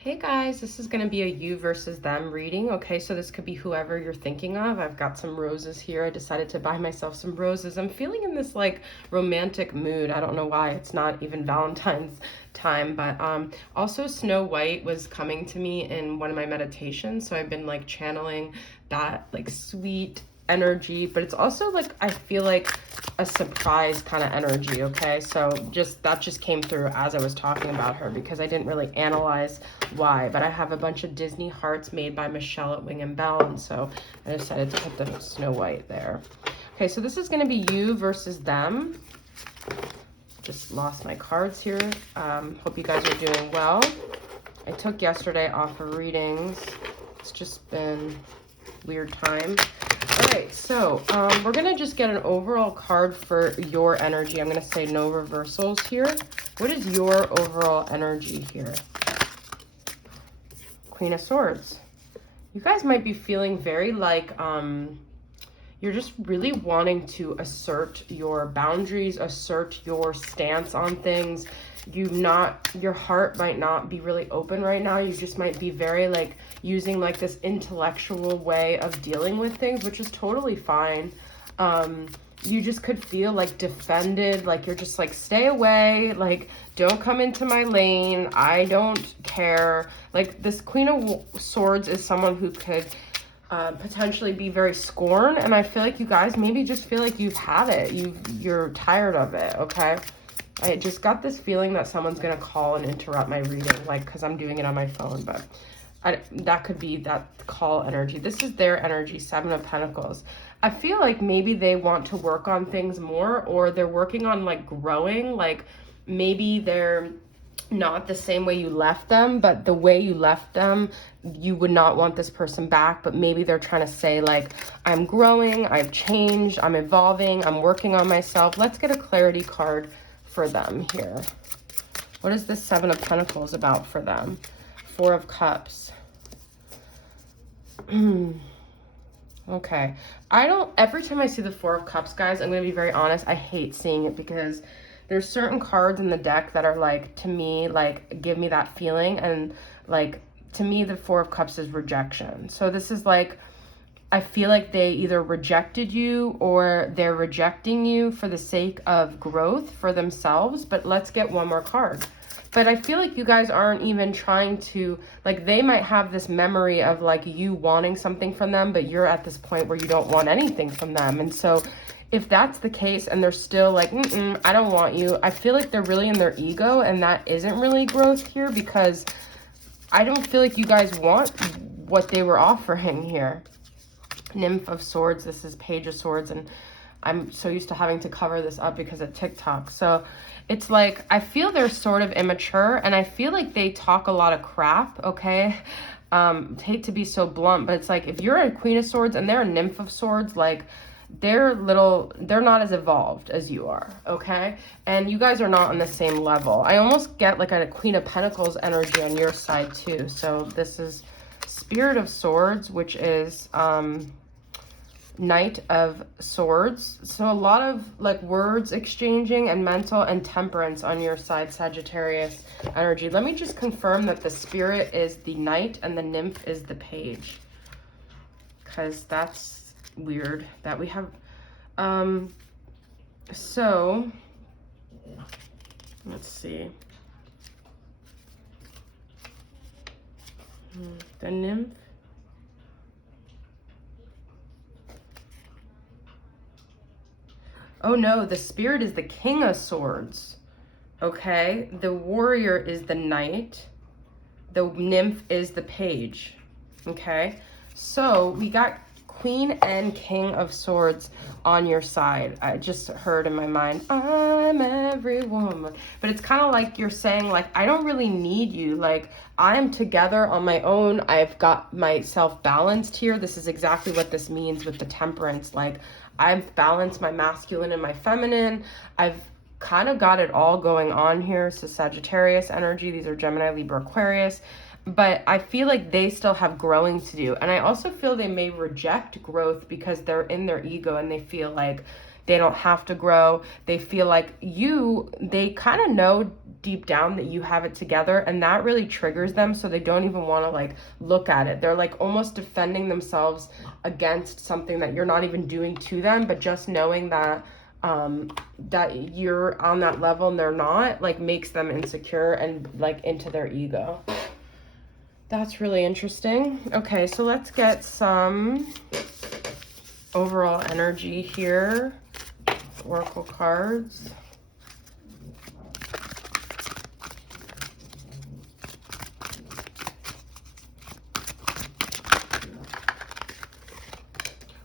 Hey guys, this is going to be a you versus them reading. Okay, so this could be whoever you're thinking of. I've got some roses here. I decided to buy myself some roses. I'm feeling in this like romantic mood. I don't know why. It's not even Valentine's time, but also Snow White was coming to me in one of my meditations. So I've been like channeling that like sweet energy, but it's also like I feel like a surprise kind of energy. Okay, so that just came through as I was talking about her because I didn't really analyze why, but I have a bunch of Disney hearts made by Michelle at Wing and Bell, and so I decided to put the Snow White there. Okay, so this is going to be you versus them. Just lost my cards here. Hope you guys are doing well. I took yesterday off of readings. It's just been weird time. All right, so we're going to just get an overall card for your energy. I'm going to say no reversals here. What is your overall energy here? Queen of Swords. You guys might be feeling very like you're just really wanting to assert your boundaries, assert your stance on things. Your heart might not be really open right now. You just might be very like using like this intellectual way of dealing with things, which is totally fine. You just could feel like defended, like you're just like, stay away, like don't come into my lane, I don't care. Like this Queen of Swords is someone who could potentially be very scorned, and I feel like you guys maybe just feel like you've had it, you're tired of it. Okay, I just got this feeling that someone's gonna call and interrupt my reading, like because I'm doing it on my phone, but that could be that call energy. This is their energy, Seven of Pentacles. I feel like maybe they want to work on things more, or they're working on like growing, like maybe they're not the same way you left them, but the way you left them, you would not want this person back, but maybe they're trying to say like, I'm growing, I've changed, I'm evolving, I'm working on myself. Let's get a clarity card for them here. What is this Seven of Pentacles about for them? Four of Cups. Okay. Every time I see the Four of Cups, guys, I'm going to be very honest, I hate seeing it because there's certain cards in the deck that are like, to me, like, give me that feeling. And like, to me, the Four of Cups is rejection. So this is like, I feel like they either rejected you or they're rejecting you for the sake of growth for themselves. But let's get one more card. But I feel like you guys aren't even trying to, like, they might have this memory of like you wanting something from them, but you're at this point where you don't want anything from them. And so if that's the case and they're still like, I don't want you, I feel like they're really in their ego, and that isn't really growth here because I don't feel like you guys want what they were offering here. Nymph of Swords, this is Page of Swords, and I'm so used to having to cover this up because of TikTok. So it's like, I feel they're sort of immature, and I feel like they talk a lot of crap, okay? Hate to be so blunt, but it's like, if you're a Queen of Swords and they're a Nymph of Swords, like, they're not as evolved as you are, okay? And you guys are not on the same level. I almost get like a Queen of Pentacles energy on your side too. So this is Spirit of Swords, which is Knight of Swords. So a lot of like words exchanging and mental and temperance on your side, Sagittarius energy. Let me just confirm that the Spirit is the Knight and the Nymph is the Page, because that's weird that we have. So let's see. The Nymph. Oh no, the Spirit is the King of Swords. Okay, the Warrior is the Knight. The Nymph is the Page. Okay, so we got Queen and King of Swords on your side. I just heard in my mind, I'm every woman. But it's kind of like you're saying, like, I don't really need you. Like, I'm together on my own. I've got myself balanced here. This is exactly what this means with the temperance. Like, I've balanced my masculine and my feminine. I've kind of got it all going on here. So Sagittarius energy. These are Gemini, Libra, Aquarius. But I feel like they still have growing to do. And I also feel they may reject growth because they're in their ego and they feel like They don't have to grow. They feel like they kind of know deep down that you have it together, and that really triggers them, so they don't even want to like look at it. They're like almost defending themselves against something that you're not even doing to them, but just knowing that that you're on that level and they're not, like, makes them insecure and like into their ego. That's really interesting. Okay, so let's get some overall energy here. Oracle cards.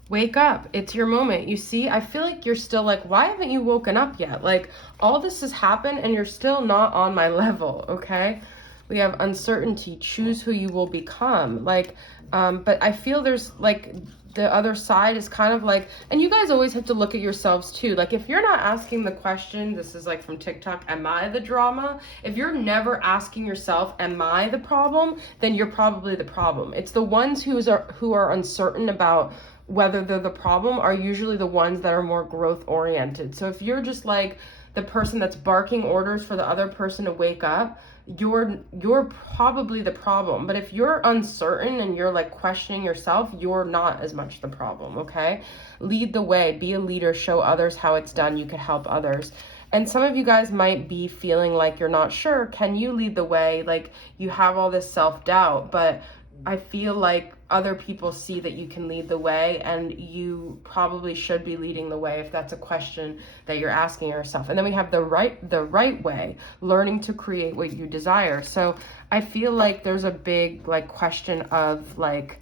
Wake up. It's your moment. You see, I feel like you're still like, why haven't you woken up yet? Like, all this has happened and you're still not on my level, okay? We have uncertainty. Choose who you will become. Like, but I feel there's like the other side is kind of like, and you guys always have to look at yourselves too. Like, if you're not asking the question, this is like from TikTok, am I the drama? If you're never asking yourself, am I the problem? Then you're probably the problem. It's the ones who are uncertain about whether they're the problem are usually the ones that are more growth oriented. So if you're just like the person that's barking orders for the other person to wake up, you're probably the problem. But if you're uncertain and you're like questioning yourself, you're not as much the problem, okay? Lead the way, be a leader, show others how it's done. You could help others. And some of you guys might be feeling like you're not sure. Can you lead the way? Like, you have all this self-doubt, but I feel like other people see that you can lead the way, and you probably should be leading the way if that's a question that you're asking yourself. And then we have the right way, learning to create what you desire. So I feel like there's a big like question of like,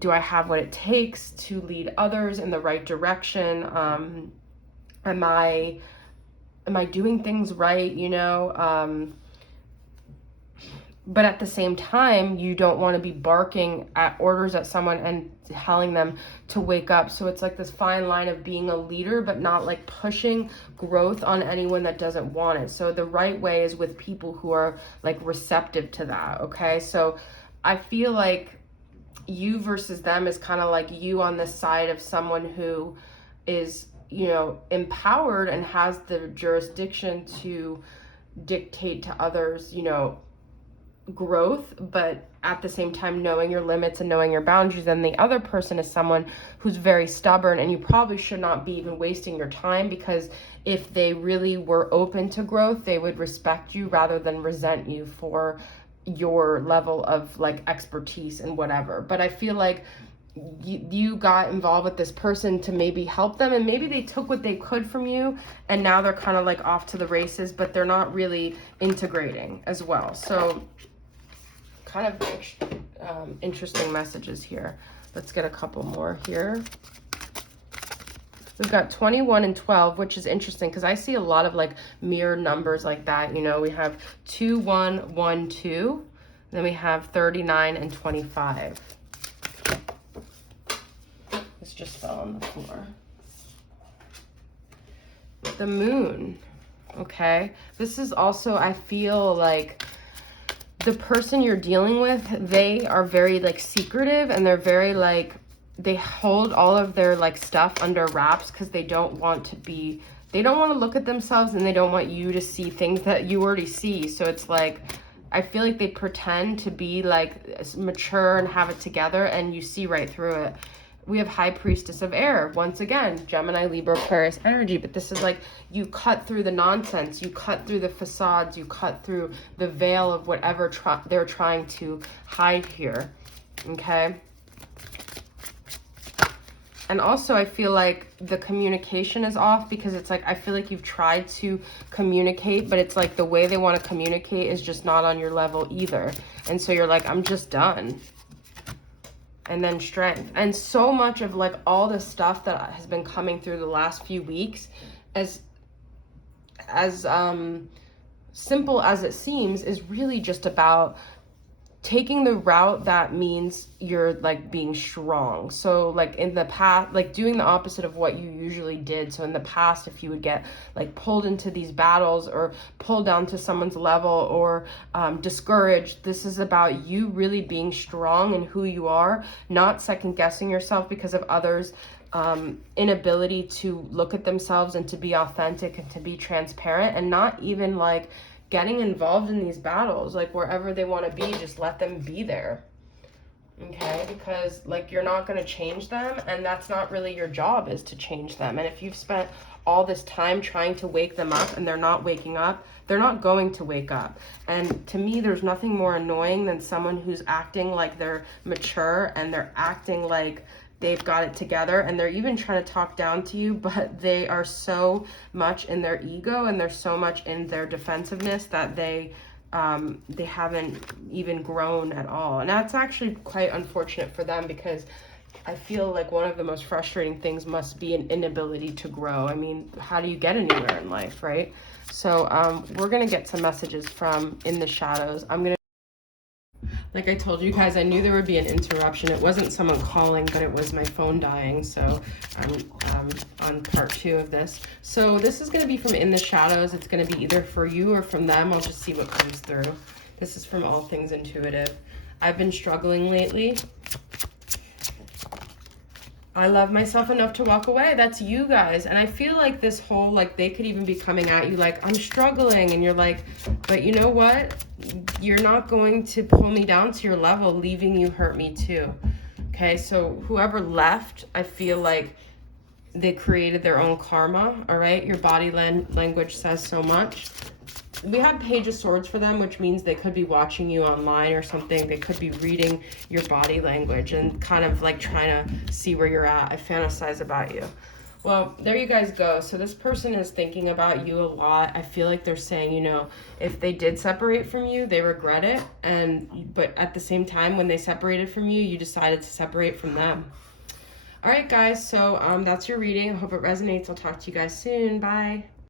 do I have what it takes to lead others in the right direction? Am I doing things right, you know? But at the same time, you don't want to be barking at orders at someone and telling them to wake up. So it's like this fine line of being a leader, but not like pushing growth on anyone that doesn't want it. So the right way is with people who are like receptive to that, okay? So I feel like you versus them is kind of like you on the side of someone who is, you know, empowered and has the jurisdiction to dictate to others, you know, growth, but at the same time knowing your limits and knowing your boundaries. And the other person is someone who's very stubborn, and you probably should not be even wasting your time, because if they really were open to growth, they would respect you rather than resent you for your level of like expertise and whatever. But I feel like you got involved with this person to maybe help them, and maybe they took what they could from you, and now they're kind of like off to the races, but they're not really integrating as well. So kind of interesting messages here. Let's get a couple more here. We've got 21 and 12, which is interesting because I see a lot of like mirror numbers like that. You know, we have 2, 1, 1, 2. Then we have 39 and 25. This just fell on the floor. The moon. Okay. This is also, I feel like the person you're dealing with, they are very like secretive, and they're very like, they hold all of their like stuff under wraps because they don't want to look at themselves, and they don't want you to see things that you already see. So it's like, I feel like they pretend to be like mature and have it together, and you see right through it. We have High Priestess of Air. Once again, Gemini, Libra, Aquarius energy. But this is like, you cut through the nonsense. You cut through the facades. You cut through the veil of whatever they're trying to hide here. Okay? And also, I feel like the communication is off, because it's like, I feel like you've tried to communicate, but it's like the way they want to communicate is just not on your level either. And so you're like, I'm just done. And then Strength. And so much of like all the stuff that has been coming through the last few weeks, as simple as it seems, is really just about taking the route that means you're like being strong. So like in the past, like doing the opposite of what you usually did. So in the past, if you would get like pulled into these battles or pulled down to someone's level or discouraged, this is about you really being strong in who you are, not second guessing yourself because of others' inability to look at themselves and to be authentic and to be transparent, and not even like getting involved in these battles. Like wherever they want to be, just let them be there. Okay, because like you're not going to change them, and that's not really your job, is to change them. And if you've spent all this time trying to wake them up and they're not waking up, they're not going to wake up. And to me, there's nothing more annoying than someone who's acting like they're mature and they're acting like they've got it together, and they're even trying to talk down to you, but they are so much in their ego and they're so much in their defensiveness that they haven't even grown at all. And that's actually quite unfortunate for them, because I feel like one of the most frustrating things must be an inability to grow. I mean, how do you get anywhere in life, right? So we're gonna get some messages from In the Shadows. Like I told you guys, I knew there would be an interruption. It wasn't someone calling, but it was my phone dying. So I'm on part 2 of this. So this is going to be from In the Shadows. It's going to be either for you or from them. I'll just see what comes through. This is from All Things Intuitive. I've been struggling lately. I love myself enough to walk away. That's you guys. And I feel like this whole, like, they could even be coming at you like, I'm struggling. And you're like, but you know what? You're not going to pull me down to your level. Leaving you hurt me too. Okay, so whoever left, I feel like they created their own karma. All right, your body language says so much. We have Page of Swords for them, which means they could be watching you online or something. They could be reading your body language and kind of like trying to see where you're at. I fantasize about you. Well, there you guys go. So this person is thinking about you a lot. I feel like they're saying, you know, if they did separate from you, they regret it. But at the same time, when they separated from you, you decided to separate from them. All right, guys. So that's your reading. I hope it resonates. I'll talk to you guys soon. Bye.